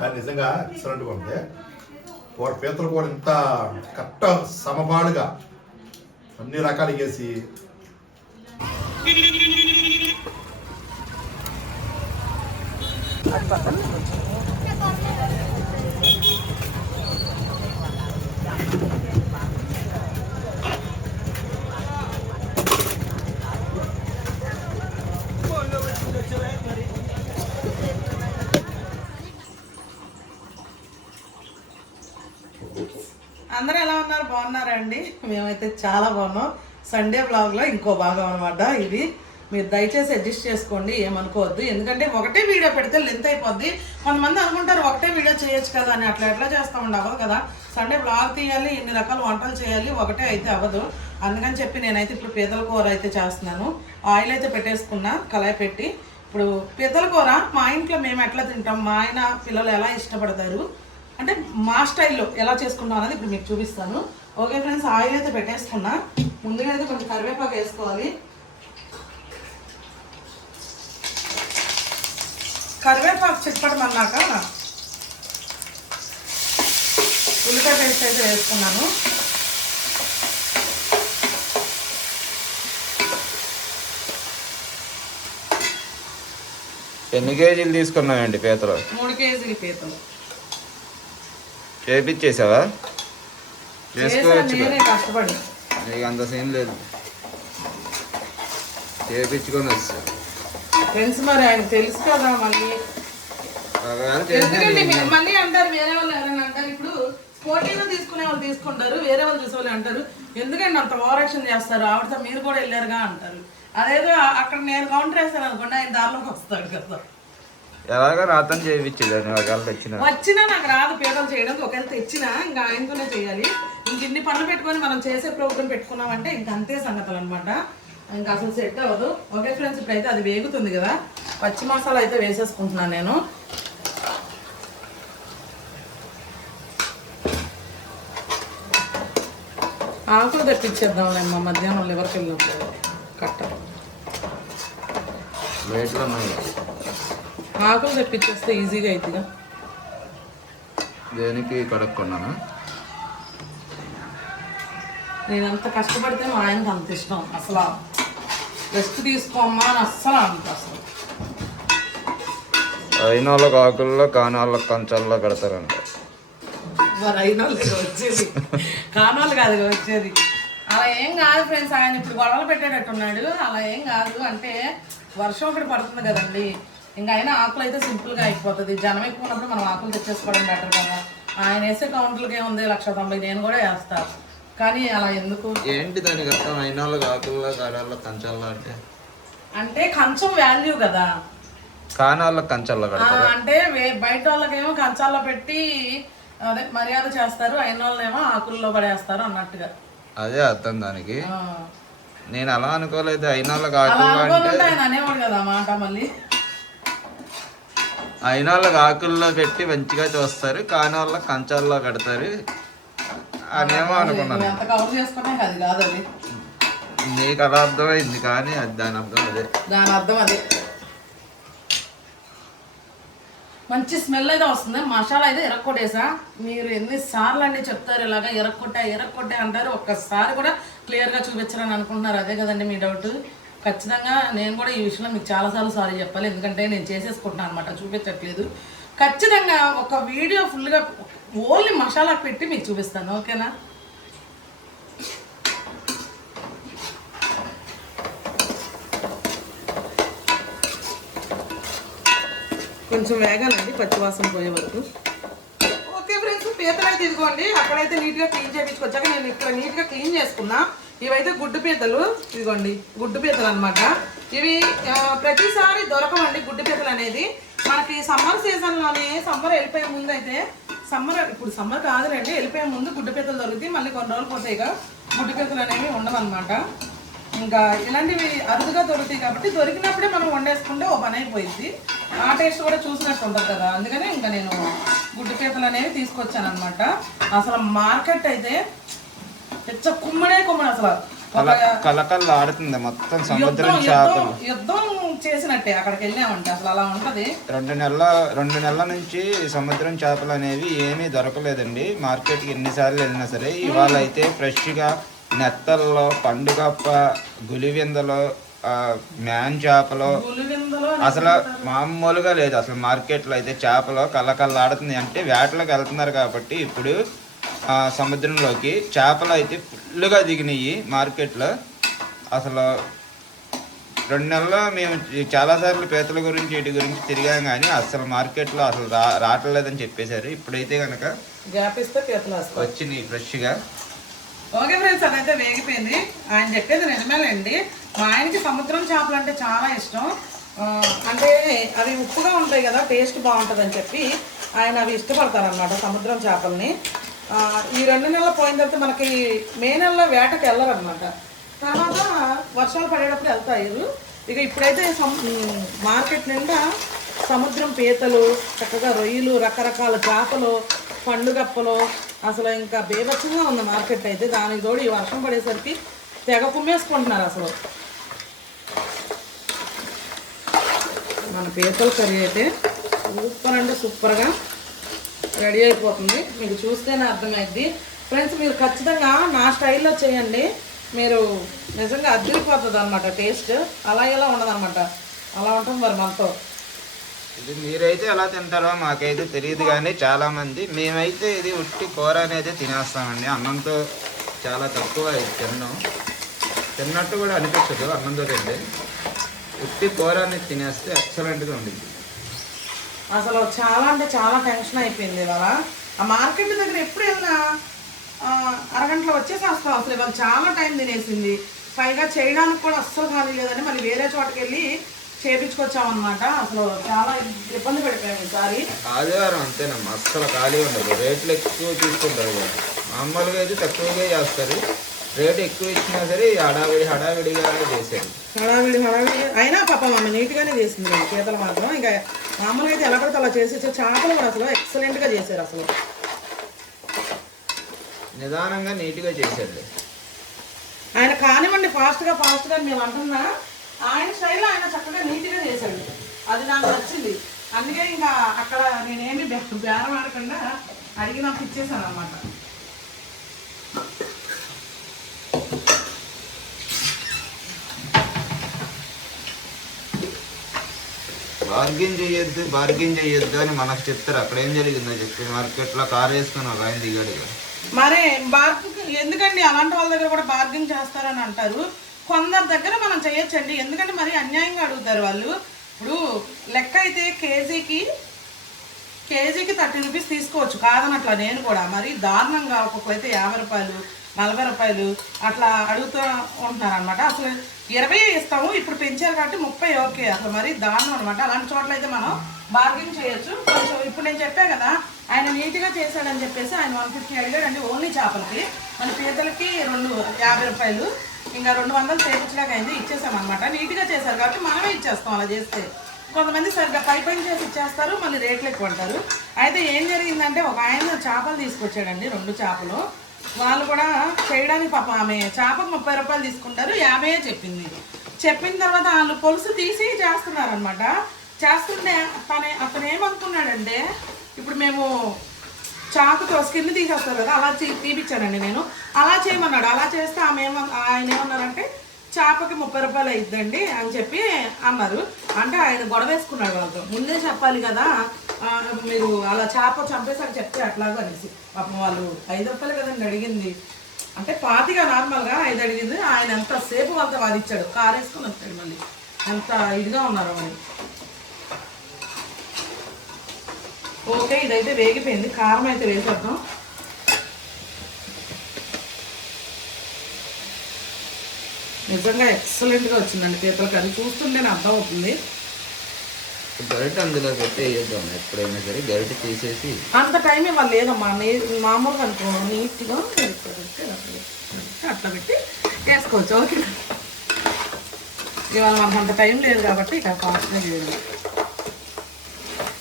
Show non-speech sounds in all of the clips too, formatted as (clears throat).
కానీ నిజంగా ఎక్సలెంట్గా ఉంది. కూర పీతలు కూడా ఇంత కట్ట సమపాడుగా అన్ని రకాలు వేసి అందరూ ఎలా ఉన్నారు బాగున్నారా అండి. మేమైతే చాలా బాగున్నాం. సండే బ్లాగ్లో ఇంకో భాగం అనమాట ఇది. మీరు దయచేసి అడ్జస్ట్ చేసుకోండి ఏమనుకోవద్దు. ఎందుకంటే ఒకటే వీడియో పెడితే లెంత్ అయిపోద్ది. కొంతమంది అనుకుంటారు ఒకటే వీడియో చేయొచ్చు కదా అని. అట్లా ఎట్లా చేస్తూ అవ్వదు కదా. సండే బ్లాగ్ తీయాలి ఇన్ని రకాల వంటలు చేయాలి ఒకటే అయితే అవ్వదు. అందుకని చెప్పి నేనైతే ఇప్పుడు పీతల కూర అయితే చేస్తున్నాను. ఆయిల్ అయితే పెట్టేసుకున్నా కళాయి పెట్టి. ఇప్పుడు పీతల కూర మా ఇంట్లో మేము ఎట్లా తింటాం? మా ఆయన పిల్లలు ఎలా ఇష్టపడతారు? అంటే మా స్టైల్లో ఎలా చేసుకుంటాం అనేది ఇప్పుడు మీకు చూపిస్తాను. ఓకే ఫ్రెండ్స్ ఆయిల్ అయితే పెట్టేసుకున్నా ముందుగా అయితే కొంచెం కరివేపాకు వేసుకోవాలి. కరివేపాకు చిప్పడం అన్నాక ఉల్లిపాయ పేస్ట్ అయితే వేసుకున్నాను. ఎన్ని కేజీలు తీసుకున్నావండి పీతలు? మూడు కేజీలు పీతలు. చేపించేసావా చేసుకోవచ్చు నీకు అంత సీన్ లేదు. చేపించుకొని వస్తా. ఫ్రెండ్స్ మరి ఆయన తెలుసు కదా మళ్ళీ. మళ్ళీ అంటారు వేరే వాళ్ళు ఎవరైనా అంటారు ఇప్పుడు పోటీలో తీసుకునే వాళ్ళు తీసుకుంటారు వేరే వాళ్ళు చూసే వాళ్ళు అంటారు. ఎందుకంటే అంత ఓవరాక్షన్ చేస్తారు ఆవిడతో మీరు కూడా వెళ్ళారుగా అంటారు. అదేదో అక్కడ నేను కౌంటర్ వేస్తాను అనుకోండి ఆయన దారిలోకి వస్తాడు కదా. ఎలాగో నాతో చేయించేదాన్ని ఒకవేళ తెచ్చిన. వచ్చినా నాకు రాదు పీటలు చేయడానికి ఒకవేళ తెచ్చినా ఇంకా ఆయనతోనే చేయాలి. ఇంక ఇన్ని పనులు పెట్టుకొని మనం చేసే ప్రోగ్రామ్ పెట్టుకున్నామంటే ఇంక అంతే సంగతులు అనమాట ఇంకా అసలు సెట్ అవ్వదు. ఓకే ఫ్రెండ్స్ ఇప్పుడైతే అది వేగుతుంది కదా. పచ్చి మసాలా అయితే వేసేసుకుంటున్నాను నేను. ఆకులు తెప్పించేద్దాంలేమ్మా మధ్యాహ్నం లివర్కి వెళ్ళినప్పుడు కట్ట ఆకులు తెప్పించేస్తే ఈజీగా అవుతుందిగా దేనికి కడుక్కున్నాను నేను అంత కష్టపడితే మా ఆయనకి అంత ఇష్టం. అసలు రెస్ట్ తీసుకోమ్మా అని అస్సలు అంత అసలు. అయిన వాళ్ళకి ఆకుల్లో కాని వాళ్ళకి కంచాల్లో కడతారంట. మరి అయినా లేదు వచ్చేది. కానాలు కాదు వచ్చేది. అలా ఏం కాదు ఫ్రెండ్స్ ఆయన ఇప్పుడు గొడవలు పెట్టేటట్టున్నాడు. అలా ఏం కాదు. అంటే వర్షం ఒకటి పడుతుంది కదండి. ఇంకా అయినా ఆకులు అయితే సింపుల్గా అయిపోతుంది. జనం ఎక్కువ ఉన్నప్పుడు మనం ఆకులు తెచ్చేసుకోవడం బెటర్ కదా. ఆయన వేసే కౌంటర్లకి ఏముంది లక్ష తొంభై నేను కూడా వేస్తాను కానీ అలా ఎందుకు? ఏంటి దానికి అర్థం? అయిన ఆకుల్లో కంచాల్లో అంటే? అంటే కంచం వాల్యూ కదా. కంచాల్లో అంటే బయట వాళ్ళకేమో కంచాల్లో పెట్టి అదే మర్యాద చేస్తారు. అయిన వాళ్ళేమో ఆకుల్లో పడేస్తారు అన్నట్టుగా. అదే అర్థం దానికి. నేను అలా అనుకోలేదు. అయిన వాళ్ళకి అలా ఆకుల్లో అంటే అనుకోనుంటే ఆయన అనేవాడు కదా మాట మళ్ళీ. అయిన వాళ్ళకి ఆకుల్లో పెట్టి మంచిగా చూస్తారు కాని వాళ్ళకి కంచాల్లో కడతారు. అనేమో అనుకున్నాను. నీకు అలా అర్థమైంది కానీ అది దాని అర్థం అదే. దాని అర్థం అదే. మంచి స్మెల్ అయితే వస్తుంది. మసాలా అయితే ఎరక్కొట్టేసా. మీరు ఎన్నిసార్లు అండి చెప్తారు ఇలాగ ఎరక్కొట్టా ఎరక్కొట్టే అంటారు. ఒక్కసారి కూడా క్లియర్గా చూపించాలని అనుకుంటున్నారు. అదే కదండి మీ డౌట్ ఖచ్చితంగా నేను కూడా ఈ విషయంలో మీకు చాలాసార్లు సారీ చెప్పాలి. ఎందుకంటే నేను చేసేసుకుంటున్నాను అనమాట చూపించట్లేదు. ఖచ్చితంగా ఒక వీడియో ఫుల్గా ఓన్లీ మసాలా పెట్టి మీకు చూపిస్తాను ఓకేనా? కొంచెం వేగాలండి పచ్చివాసన పోయే వరకు. ఓకే ఫ్రెండ్స్ పీతలు అయితే ఇదిగోండి అక్కడైతే నీట్గా క్లీన్ చేయించుకొచ్చాక నేను ఇక్కడ నీట్గా క్లీన్ చేసుకున్నా. ఇవైతే గుడ్డు పీతలు ఇదిగోండి గుడ్డు పీతలు అనమాట ఇవి ప్రతిసారి దొరకవండి గుడ్డు పీతలు అనేది. మనకి సమ్మర్ సీజన్లోనే సమ్మర్ వెళ్ళిపోయే ముందు అయితే సమ్మర్ ఇప్పుడు సమ్మర్ కాదులేండి వెళ్ళిపోయే ముందు గుడ్డు పీతలు దొరుకుతాయి మళ్ళీ కొన్ని రోజులు పోతాయి ఇక గుడ్డు పీతలు అనేవి ఉండవన్నమాట. ఇంకా ఇలాంటివి అరుదుగా దొరుకుతాయి కాబట్టి దొరికినప్పుడే మనం వండేసుకుంటే ఓ పని అయిపోయింది ఆ టేస్ట్ కూడా చూసినట్టు ఉంటుంది కదా అందుకనే ఇంకా నేను గుడ్డు పీతలు అనేవి తీసుకొచ్చాను అనమాట అసలు మార్కెట్ అయితే పెద్ద కుమ్మడే కుమ్మడి అసలు. కల కలకల్లా ఆడుతుంది మొత్తం సముద్రం చేపలు. యుద్ధం చేసినట్టే అక్కడికి వెళ్ళామంటే. అసలు అలా ఉంటది. రెండు నెలల రెండు నెలల నుంచి సముద్రం చేపలు అనేవి ఏమీ దొరకలేదండి. మార్కెట్కి ఎన్నిసార్లు వెళ్ళినా సరే ఇవాళ అయితే ఫ్రెష్గా నెత్తల్లో పండుగప్ప గులివిందలో మ్యాన్ చేపలు అసలు మామూలుగా లేదు. అసలు మార్కెట్లో అయితే చేపలు కళ్ళకల్లాడుతుంది అంటే వేటలకు వెళ్తున్నారు కాబట్టి ఇప్పుడు సముద్రంలోకి చేపలు అయితే ఫుల్గా దిగినాయి మార్కెట్లో. అసలు రెండు నెలల్లో మేము చాలాసార్లు పీతల గురించి వీటి గురించి తిరిగాం కానీ అసలు మార్కెట్లో అసలు రా రావట్లేదని చెప్పేశారు. ఇప్పుడైతే కనుక వచ్చినాయి ఫ్రెష్గా. ఓకే ఫ్రెండ్స్ అదైతే వేగిపోయింది. ఆయన చెప్పేది నిజమేలేండి. మా ఆయనకి సముద్రం చేపలు అంటే చాలా ఇష్టం. అంటే అవి ఉప్పుగా ఉంటాయి కదా టేస్ట్ బాగుంటుంది అని చెప్పి ఆయన అవి ఇష్టపడతారనమాట సముద్రం చేపల్ని. ఈ రెండు నెలలు పోయిన తర్వాత మనకి మే నెలలో వేటకు వెళ్ళరనమాట తర్వాత వర్షాలు పడేటప్పుడు వెళ్తాయి ఇక ఇప్పుడైతే మార్కెట్ నిండా సముద్రం పీతలు చక్కగా రొయ్యలు రకరకాల చేపలు పండుగప్పలు అసలు ఇంకా బేభత్సంగా ఉంది మార్కెట్ అయితే. దానికి తోడు ఈ వర్షం పడేసరికి తెగ కుమ్మేసుకుంటున్నారు అసలు. మన పీతల కర్రీ అయితే సూపర్ అంటే సూపర్గా. రెడీ అయిపోతుంది. మీకు చూస్తేనే అర్థమైద్ది. ఫ్రెండ్స్ మీరు ఖచ్చితంగా నా స్టైల్లో చేయండి. మీరు నిజంగా అద్దరిపోతుంది అనమాట టేస్ట్. అలా ఎలా ఉండదన్నమాట. అలా ఉంటుంది మరి మనతో. ఇది మీరైతే ఎలా తింటారో మాకైతే తెలియదు కానీ చాలామంది మేమైతే ఇది ఉట్టి కూర అనేది తినేస్తామండి. అన్నంతో చాలా తక్కువ ఇది తిన్నాం. తిన్నట్టు కూడా అనిపించదు అన్నంతో తింటే. ఉట్టి కూర అనేది తినేస్తే ఎక్సలెంట్గా ఉండింది అసలు చాలా అంటే చాలా టెన్షన్ అయిపోయింది ఇవాళ. ఆ మార్కెట్ దగ్గర ఎప్పుడు వెళ్ళినా అరగంటలో వచ్చేసి వస్తాం అసలు ఇవాళ చాలా టైం తినేసింది. పైగా చేయడానికి కూడా అస్సలు ఖాళీ లేదని మళ్ళీ వేరే చోటకి వెళ్ళి చేపించుకొచ్చామన్నమాట. అసలు చాలా ఇబ్బంది పడిపోయాము ఈసారి. ఆదివారం అంతేనమ్మా అస్సలు ఖాళీ ఉండదు. రేట్లు ఎక్కువ తీసుకుంటారు మామూలుగా అయితే తక్కువగా చేస్తారు. రేటు ఎక్కువ ఇచ్చినా సరే హడావిడి హడావిడిగా చేశారు హడావిడి హడావిడి. అయినా పాపం ఆమె నీట్గానే చేసింది పీతలు మాత్రం. ఇంకా మామూలుగా అయితే ఎలా పడితే అలా చేసి చేపలు కూడా అసలు ఎక్సలెంట్గా చేశారు అసలు. నిదానంగా నీట్గా చేశారు ఆయన కానివ్వండి ఫాస్ట్గా ఫాస్ట్గా మేము అంటున్నా. ఆయన స్టైల్ ఆయన చక్కగా నీట్గా చేశాడు. అది నాకు నచ్చింది. అందుకే ఇంకా అక్కడ నేనేమి బేరం ఆడకుండా అడిగి నాకు ఇచ్చేసాను అనమాట బార్గెన్ చేయొద్దు బార్గెన్ చేయొద్దు అని మనకు చెప్తారు. అక్కడ ఏం జరిగిందో చెప్పి. మార్కెట్లో కార్ వేసుకుని ఒక ఆయన దిగాడు మరి బార్గింగ్ ఎందుకండి అలాంటి వాళ్ళ దగ్గర కూడా బార్గెన్ చేస్తారని అంటారు? కొందరి దగ్గర మనం చేయొచ్చండి. ఎందుకంటే మరి అన్యాయంగా అడుగుతారు వాళ్ళు. ఇప్పుడు లెక్క అయితే కేజీకి కేజీకి థర్టీ రూపీస్ తీసుకోవచ్చు. కాదనట్లా నేను కూడా. మరి దారుణంగా ఒక్కొక్కరైతే యాభై రూపాయలు నలభై రూపాయలు అట్లా అడుగుతూ ఉంటున్నారు అనమాట అసలు ఇరవై ఇస్తాము ఇప్పుడు పెంచారు కాబట్టి ముప్పై ఓకే. అసలు మరి దానం అనమాట అలాంటి చోట్ల అయితే మనం బార్గెన్ చేయొచ్చు. కొంచెం ఇప్పుడు నేను చెప్పాను కదా ఆయన నీట్గా చేశాడని చెప్పేసి ఆయన వన్ ఫిఫ్టీ అడిగాడండి ఓన్లీ చేపలకి. మన పీతలకి రెండు యాభై రూపాయలు ఇంకా రెండు వందలు చేయించడానికి అయింది ఇచ్చేసామన్నమాట. నీట్గా చేశారు కాబట్టి మనమే ఇచ్చేస్తాం అలా చేస్తే. కొంతమంది సరిగ్గా పై పని చేసి ఇచ్చేస్తారు మళ్ళీ రేట్లు ఎక్కువ అంటారు. అయితే ఏం జరిగిందంటే ఒక ఆయన చేపలు తీసుకొచ్చాడండి రెండు చేపలు. వాళ్ళు కూడా చేయడానికి పాప ఆమె చేపకు ముప్పై రూపాయలు తీసుకుంటారు యాభై చెప్పింది. చెప్పిన తర్వాత వాళ్ళు పొలుసు తీసి చేస్తున్నారనమాట చేస్తుంటే తనే అతను ఏమనుకున్నాడంటే ఇప్పుడు మేము చాకుతో స్కిన్ తీసేస్తారు కదా అలా తీపిచ్చానండి నేను. అలా చేయమన్నాడు. అలా చేస్తే ఆమె ఏమ ఆయన ఏమన్నారంటే చేపకి ముప్పై రూపాయలు అయిద్దండి అని చెప్పి అన్నారు. అంటే ఆయన గొడవ వేసుకున్నాడు వాళ్ళతో. ముందే చెప్పాలి కదా మీరు అలా చేప చంపేసాక చెప్తే అట్లాగా అనేసి. పాపం వాళ్ళు ఐదు రూపాయలు కదండి అడిగింది. అంటే పాతిగా నార్మల్గా ఐదు అడిగింది. ఆయన ఎంత సేపు వాళ్ళతో వాదిచ్చాడు? కారు వేసుకుని వచ్చాడు మళ్ళీ. ఎంత ఇదిగా ఉన్నారు మరి. ఓకే ఇదైతే వేగిపోయింది. కారం అయితే వేసేద్దాం. నిజంగా ఎక్సలెంట్గా వచ్చిందండి పీతల కర్రీ. చూస్తుంటేనే అర్థం అవుతుంది గరిట అందులో పెట్టి ఎప్పుడైనా సరే గరిట తీసేసి అంత టైం ఇవ్వాలి లేదమ్మా. నీ మామూలుగా అనుకో నీట్గా అట్లా పెట్టి, వేసుకోవచ్చు. ఓకే. ఇవాళ మనకు అంత టైం లేదు కాబట్టి ఇక ఫాస్ట్గా చేయాలి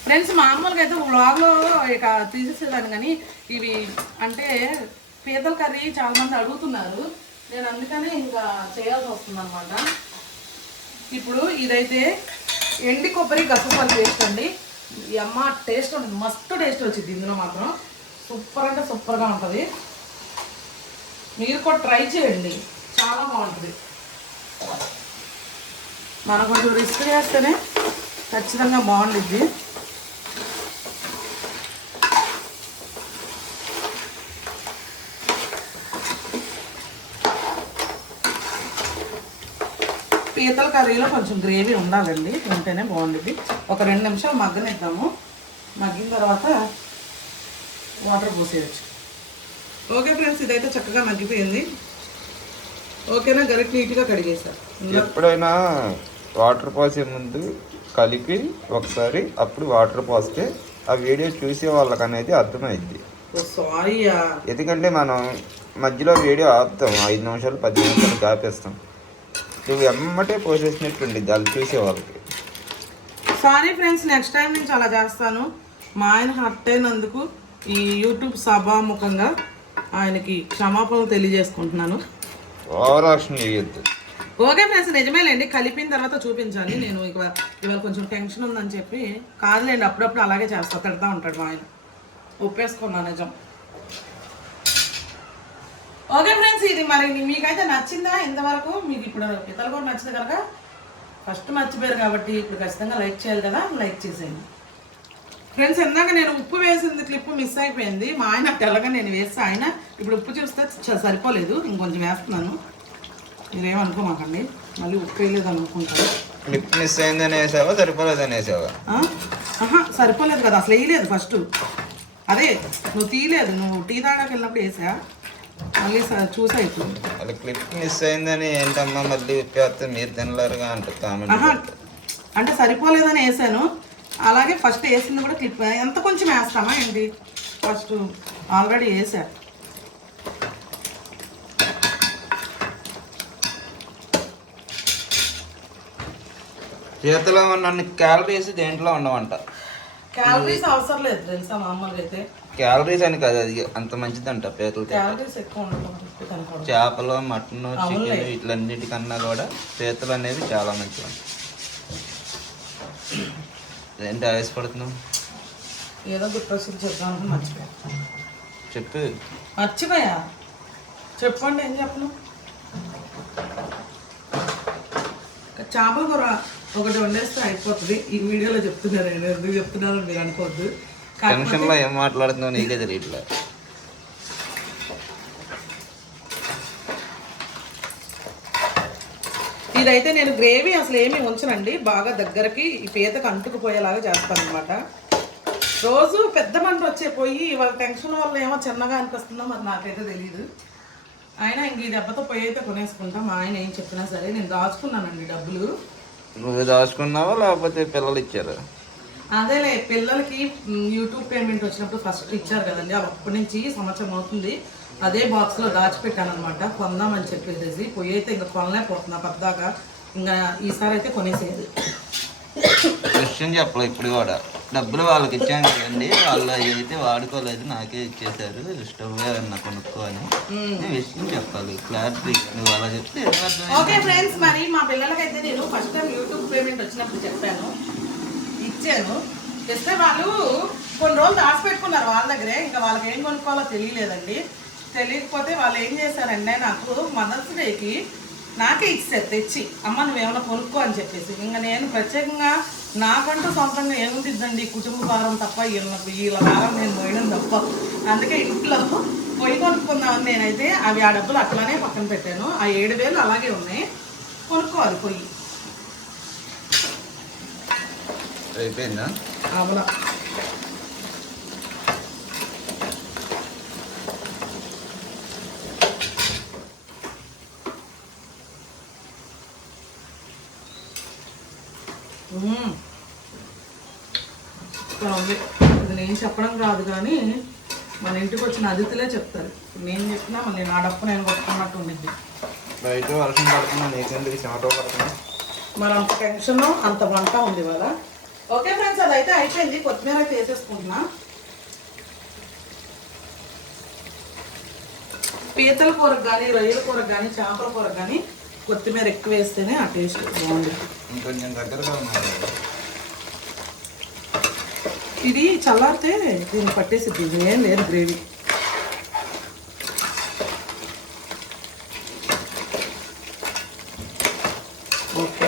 ఫ్రెండ్స్ మామూలుగా అయితే బ్లాగ్లో ఇక తీసేసేదాన్ని కానీ ఇవి అంటే పీతల కర్రీ చాలా మంది అడుగుతున్నారు. నేను అందుకనే ఇంకా చేయాల్సి వస్తుంది అనమాట ఇప్పుడు ఇదైతే ఎండి కొబ్బరి గసగసాలు పేస్ట్ అండి. ఈ అమ్మ టేస్ట్ ఉంటుంది మస్తు టేస్ట్ వచ్చింది ఇందులో మాత్రం. సూపర్ అంటే సూపర్గా ఉంటుంది. మీరు కూడా ట్రై చేయండి. చాలా బాగుంటుంది. మనం కొంచెం రిస్క్ చేస్తేనే ఖచ్చితంగా బాగుండిద్ది. పీతల కర్రీలో కొంచెం గ్రేవీ ఉండాలండి ఉంటేనే బాగుండిద్ది. ఒక రెండు నిమిషాలు మగ్గనిద్దాము. మగ్గిన తర్వాత వాటర్ పోసేయచ్చు. ఓకే ఫ్రెండ్స్ ఇదైతే చక్కగా మగ్గిపోయింది. ఓకేనా? గరిట నీట్గా కడిగేశారు ఇందులో ఎప్పుడైనా వాటర్ పోసే ముందు కలిపి ఒకసారి అప్పుడు వాటర్ పోస్తే ఆ వీడియో చూసే వాళ్ళకి అనేది అర్థమైద్ది సారీ ఎందుకంటే మనం మధ్యలో వీడియో ఆపుతాం. ఐదు నిమిషాలు పది నిమిషాలు ఆపేస్తాం. నువ్వు ఎమ్మటే పోసేసినట్టుండి అది చూసే వాళ్ళకి. సారీ ఫ్రెండ్స్ నెక్స్ట్ టైం నుంచి అలా చేస్తాను. మా ఆయన హర్ట్ అయినందుకు ఈ యూట్యూబ్ సభాముఖంగా ఆయనకి క్షమాపణలు తెలియజేసుకుంటున్నాను. ఓవర్ యాక్షన్ చేయొద్దు. ఓకే ఫ్రెండ్స్ నిజమేలేండి. కలిపిన తర్వాత చూపించాలి. నేను ఇక ఇవాళ కొంచెం టెన్షన్ ఉందని చెప్పి కాదులేండి అప్పుడప్పుడు అలాగే చేస్తా తిడతా ఉంటాడు మా ఆయన. ఒప్పేసుకున్నా నిజం. ఓకే ఫ్రెండ్స్ ఇది మరి మీకైతే నచ్చిందా? ఇంతవరకు మీకు ఇప్పుడు పితలు కూడా నచ్చింది కనుక ఫస్ట్ మర్చిపోయారు కాబట్టి ఇప్పుడు ఖచ్చితంగా లైక్ చేయాలి కదా? లైక్ చేసేయండి. ఫ్రెండ్స్ ఇందాక నేను ఉప్పు వేసింది క్లిప్ మిస్ అయిపోయింది. మా ఆయన తెల్లగా నేను వేస్తే ఆయన ఇప్పుడు ఉప్పు చూస్తే సరిపోలేదు. ఇంకొంచెం వేస్తున్నాను. మీరేమనుకోమాకండి? మళ్ళీ ఉప్పు వేయలేదు అనుకుంటారు క్లిప్ మిస్ అయిందని వేసావా? ఆ? ఆహా సరిపోలేదు కదా. అసలు వేయలేదు ఫస్ట్ అదే నువ్వు తీయలేదు. నువ్వు టీ తాగాకి వెళ్ళినప్పుడు వేసా? మళ్ళీ చూసా ఇప్పుడు. క్లిప్ మిస్ అయిందని ఏంటమ్మా మళ్ళీ ఉప్పేస్తే మీరు తినలేరుగా అంటారు కామెంట్ అంటే సరిపోలేదని వేసాను. అలాగే ఫస్ట్ వేసింది కూడా క్లిప్. ఎంత కొంచెం వేస్తామా ఏంటి? ఫస్ట్ ఆల్రెడీ వేసా. చేతిలో ఉన్న క్యాలరీస్ దేంట్లో ఉండవంట. క్యాలరీస్ అవసరం లేదు తెలుసా మామూలుగా అయితే. క్యాలరీస్ అని కాదు అది అంత మంచిదంట పీతలు కనపడదు చేపలు మటన్. చికెన్ ఇట్లన్నిటికన్నా కూడా పీతలు అనేవి చాలా మంచివి. ఏంటి ఆవేశపడుతున్నావు? ఏదో గుర్తొచ్చింది అనుకుని మర్చిపోయా చెప్పు. మర్చిపోయా? చెప్పండి ఏం చెప్పను? చేపల కూర ఒకటి వండేస్తే అయిపోతుంది. ఈ వీడియోలో చెప్తున్నారు నేను ఎందుకు చెప్తున్నాను మీరు అనుకోవద్దు. టెన్షన్లో ఏం మాట్లాడుతున్నావు నీకే తెలియట్లే. ఇదైతే నేను గ్రేవీ అసలు ఏమీ ఉంచనండి. బాగా దగ్గరకి ఈ పీతకు అంటుకుపోయేలాగా చేస్తాను అనమాట రోజు పెద్ద మంట వచ్చే పోయి వాళ్ళ టెన్షన్ వల్ల ఏమో చిన్నగా అనిపిస్తుందో మరి నాకైతే తెలియదు అయినా ఇంక ఈ దెబ్బతో పొయ్యి అయితే కొనేసుకుంటాం. మా ఆయన ఏం చెప్పినా సరే నేను దాచుకున్నానండి డబ్బులు. నువ్వు దాచుకున్నావా లేకపోతే పిల్లలు ఇచ్చారు? అదేలే పిల్లలకి యూట్యూబ్ పేమెంట్ వచ్చినప్పుడు ఫస్ట్ ఇచ్చారు కదండి అప్పటి నుంచి సంవత్సరం అవుతుంది. అదే బాక్స్లో దాచిపెట్టాను అనమాట కొందామని చెప్పేసి పొయ్యి అయితే ఇంకా కొనలేకపోతున్నా పద్దాకా. ఇంకా ఈసారి అయితే కొనేసేది. విషయం చెప్పలే ఇప్పుడు కూడా. డబ్బులు వాళ్ళకి ఇచ్చాం కదండి వాళ్ళు అయితే వాడుకోలేదు నాకే ఇచ్చేసారు స్టవ్ ఏమన్నా కొనుక్కో అని ఈ విషయం చెప్పాలి క్లారిటీ నువ్వు అలా చెప్తే ఓకే ఫ్రెండ్స్ మరి మా పిల్లలకైతే నేను ఫస్ట్ టైం యూట్యూబ్ పేమెంట్ వచ్చినప్పుడు చెప్పాను. ఇచ్చాను ఇస్తే వాళ్ళు కొన్ని రోజులు దాచిపెట్టుకున్నారు వాళ్ళ దగ్గరే. ఇంకా వాళ్ళకి ఏం కొనుక్కోవాలో తెలియలేదండి. తెలియకపోతే వాళ్ళు ఏం చేశారండి నాకు మదర్స్ డేకి నాకే ఇచ్చారు తెచ్చి. అమ్మ నువ్వేమైనా కొనుక్కో అని చెప్పేసి. ఇంకా నేను ప్రత్యేకంగా నాకంటూ సొంతంగా ఏముంటుందండి కుటుంబ భారం తప్ప వీళ్ళ వీళ్ళ భారం నేను పోయడం తప్ప. అందుకే ఇంట్లో పొయ్యి కొనుక్కుందామని నేనైతే అవి ఆ డబ్బులు అట్లానే పక్కన పెట్టాను. ఆ ఏడు వేలు అలాగే ఉన్నాయి. కొనుక్కోవాలి పొయ్యి అయిపోయిందా? ఉంది. ఇది నేను చెప్పడం కాదు కానీ మన ఇంటికి వచ్చిన అతిథులే చెప్తారు. నేను చెప్పినా మళ్ళీ నా డప్పు నేను కొట్టుకున్నట్టు ఉండిద్ది. బయట వర్షం పడుతున్నా నీకెందుకు చెమట పడుతున్నా? మరి అంత టెన్షన్ అంత వంట ఉంది ఇవాళ. ఓకే ఫ్రెండ్స్ అదైతే అయిపోయింది. కొత్తిమీర అయితే వేసేసుకుంటున్నా. పీతల కూరకు కానీ రొయ్యల కూరకు కానీ చేపల కూరకు కానీ కొత్తిమీర ఎక్కువ వేస్తేనే ఆ టేస్ట్ బాగుంటుంది. ఇంకొంచెం దగ్గరగా ఇది చల్లారితే దీన్ని పట్టేసిద్ది. ఇది ఏం లేదు గ్రేవీ ఓకే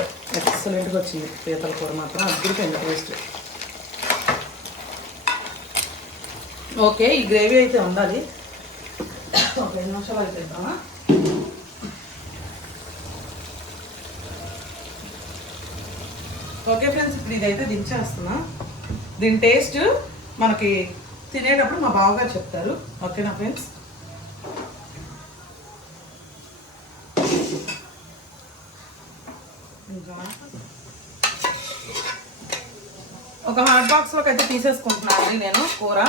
ఎక్సలెంట్గా వచ్చింది పీతల కూర మాత్రం అద్దరిపోయింది టేస్ట్ ఓకే ఈ గ్రేవీ అయితే ఉండాలి. ఒక రెండు నిమిషాలు అయితే ఇద్దామా ఓకే ఫ్రెండ్స్ ఇప్పుడు ఇదైతే దించేస్తున్నా. దీని టేస్ట్ మనకి తినేటప్పుడు మా బావగారు చెప్తారు. ఓకేనా ఫ్రెండ్స్ ఇంకా ఒక హాట్ బాక్స్లోకి అయితే తీసేసుకుంటున్నాను అండి నేను కూర.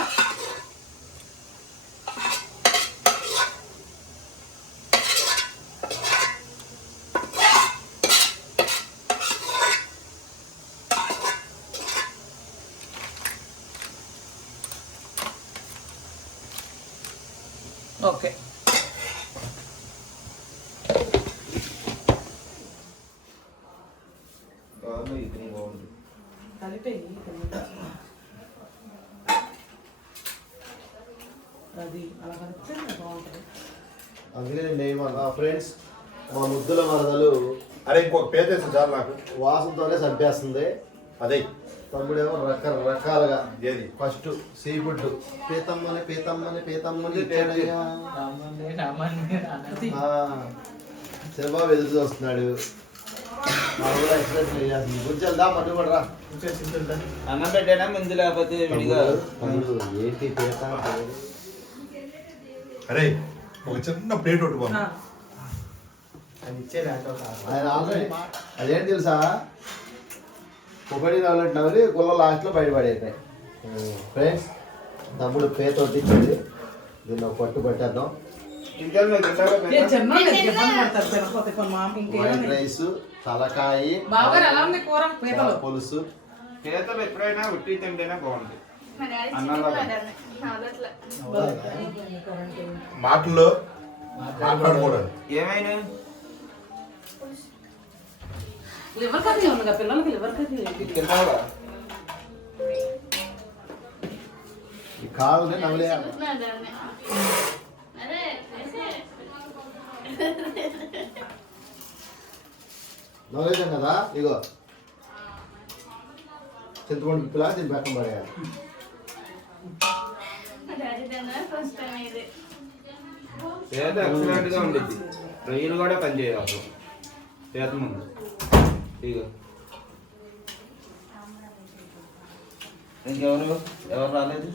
ఓకే. కలిపేయి అది అలా కలిపితే బాగుంటుంది అందుకే నేను ఏమన్నా ఫ్రెండ్స్ మా ముద్దుల మరదలు అరే ఇంకొక పేద చాలు నాకు వాసనతోనే చంపేస్తుంది. అదే తమ్ముడేమో రకరకాలుగా ఏది? ఫస్ట్ సీ ఫుడ్ పీతమ్మని పీతమ్మని పీతమ్మని చంద్రబాబు ఎదురు చూస్తున్నాడు మా కూడా ఎక్స్ప్రెస్ చేస్తుంది గుజ్జల్దా అన్నం ముందు లేకపోతే విడిగా ఏంటి అరే ఒక చిన్న ప్లేట్ ఒకటి ఆయన ఆల్రెడీ అదేంటి తెలుసా? ఒకటి నవ్వులి గుల్ల లాస్ట్లో బయటపడేటాయి ఫ్రెండ్స్ తమ్ముడు పేత దీన్ని ఒక వైట్ రైస్ తలకాయి పులుసు. పీతలు ఎప్పుడైనా ఉట్టి తింటేనే అదట్లా మాటల్లో మాట్లాడకూడదు ఏమైనా? లివర్ కర్రీ ఉంది పిల్లలకి లివర్ కర్రీ తింటావా? ఈ కాళ్ళని నవ్వులేయాలి చూస్తున్నా దాన్ని అదే వేసే. నవ్వులేసాం కదా? ఇగో. చింతపండు పిప్పులా? దీన్ని పక్కన పడేయాలి. మా డాడీ తిన్నా ఫస్ట్ టైం ఇది పీత ఎక్సలెంట్గా ఉండిద్ది. రొయ్యలు కూడా పనిచేయవు అసలు. పీత ముందు. ఇగో. ఇంకెవరు? ఎవరు రాలేదు?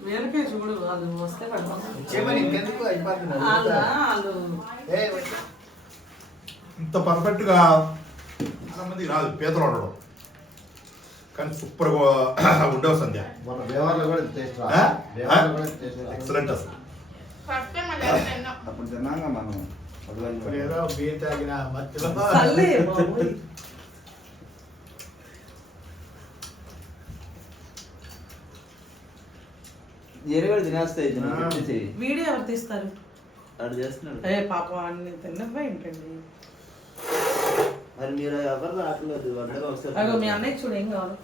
వేరకే చూడు వాళ్ళు వస్తే ఇంత పర్ఫెక్ట్గా చాలా మంది రాదు పీతలు వండడం కానీ సూపర్గా ఉండవు సంధ్య. ఎక్సలెంట్ అసలు. అప్పుడు తిన్నాక మనం. ఏదో బీర్ తాగిన మధ్యలో. ఎరుగడు తినేస్తాయి వీడియో ఎవరు తీస్తారు? అడు చేస్తున్నాడు. ఏ పాపం అన్ని తిన్నవా ఏంటండి? మరి మీరు ఎవరు రావట్లేదు అందరూ అగో మీ అన్నయ్య చూడు ఏం కావాలి.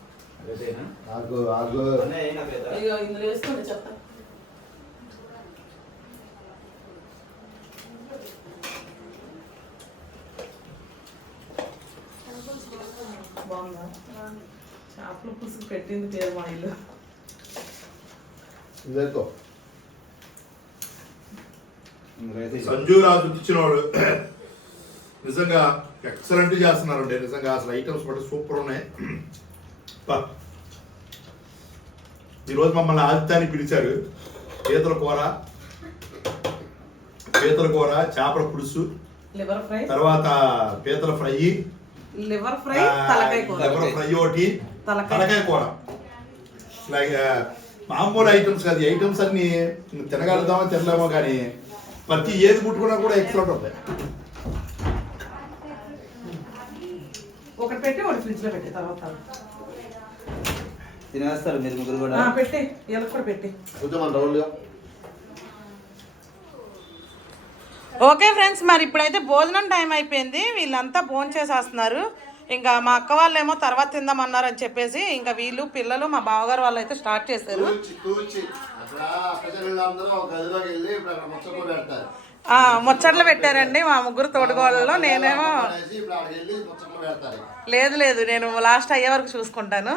ఇందులో వేసుకోండి చెత్త బాగుందా? చేపల పులుసు పెట్టింది పేరు మా ఇల్లు. ఇదెక్కో ఇంకైతే ఇది. సంజు రాజు ఇచ్చినవాడు (clears throat) నిజంగా ఎక్సలెంట్ చేస్తున్నారు అంటే నిజంగా అసలు ఐటమ్స్ కూడా సూపర్ ఉన్నాయి. (clears throat) ఈరోజు మమ్మల్ని ఆదిత్యానికి పిలిచారు. పీతల కూర పీతల కూర చేపల పులుసు తర్వాత పీతల ఫ్రై లివర్ ఫ్రై తలకాయ కూర. లివర్ ఫ్రై ఒకటి తలకాయ. తలకాయ కూర. లైక్ మామూలు ఐటమ్స్ కాదు. ఐటమ్స్ అన్ని తినగలుగుతామో తినలేమో కానీ ప్రతి ఏది ముట్టుకున్నా కూడా ఎక్సలెంట్ ఉంటాయి ఒకటి పెట్టి ఒకటి ఫ్రిడ్జ్లో పెట్టి తర్వాత తినేస్తారు మీరు ముగ్గురు కూడా. ఆ, పెట్టి. కూడా రౌండ్గా ఓకే ఫ్రెండ్స్ మరి ఇప్పుడైతే భోజనం టైం అయిపోయింది. వీళ్ళంతా భోజనం చేసేస్తున్నారు ఇంకా మా అక్క వాళ్ళేమో తర్వాత తిందామన్నారు అని చెప్పేసి ఇంకా వీళ్ళు పిల్లలు మా బావగారు వాళ్ళు అయితే స్టార్ట్ చేశారు. ముచ్చట్లు పెట్టారండి మా ముగ్గురు తోడుగోళ్ళలో నేనేమో లేదు లేదు. నేను లాస్ట్ అయ్యే వరకు చూసుకుంటాను.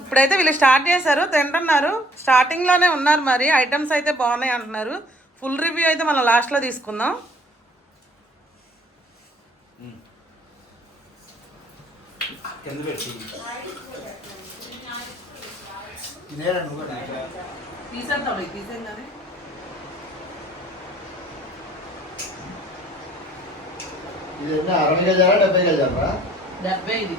ఇప్పుడైతే వీళ్ళు స్టార్ట్ చేశారు. తింటున్నారు. స్టార్టింగ్లోనే ఉన్నారు మరి. ఐటమ్స్ అయితే బాగున్నాయి అంటున్నారు. ఫుల్ రివ్యూ అయితే మనం లాస్ట్లో తీసుకుందాం. కింద పెట్టి తీసేద్దాం తీసేద్దాం ఇది అరవై గజారా డెబ్బై గజారా డెబ్బై ఇది.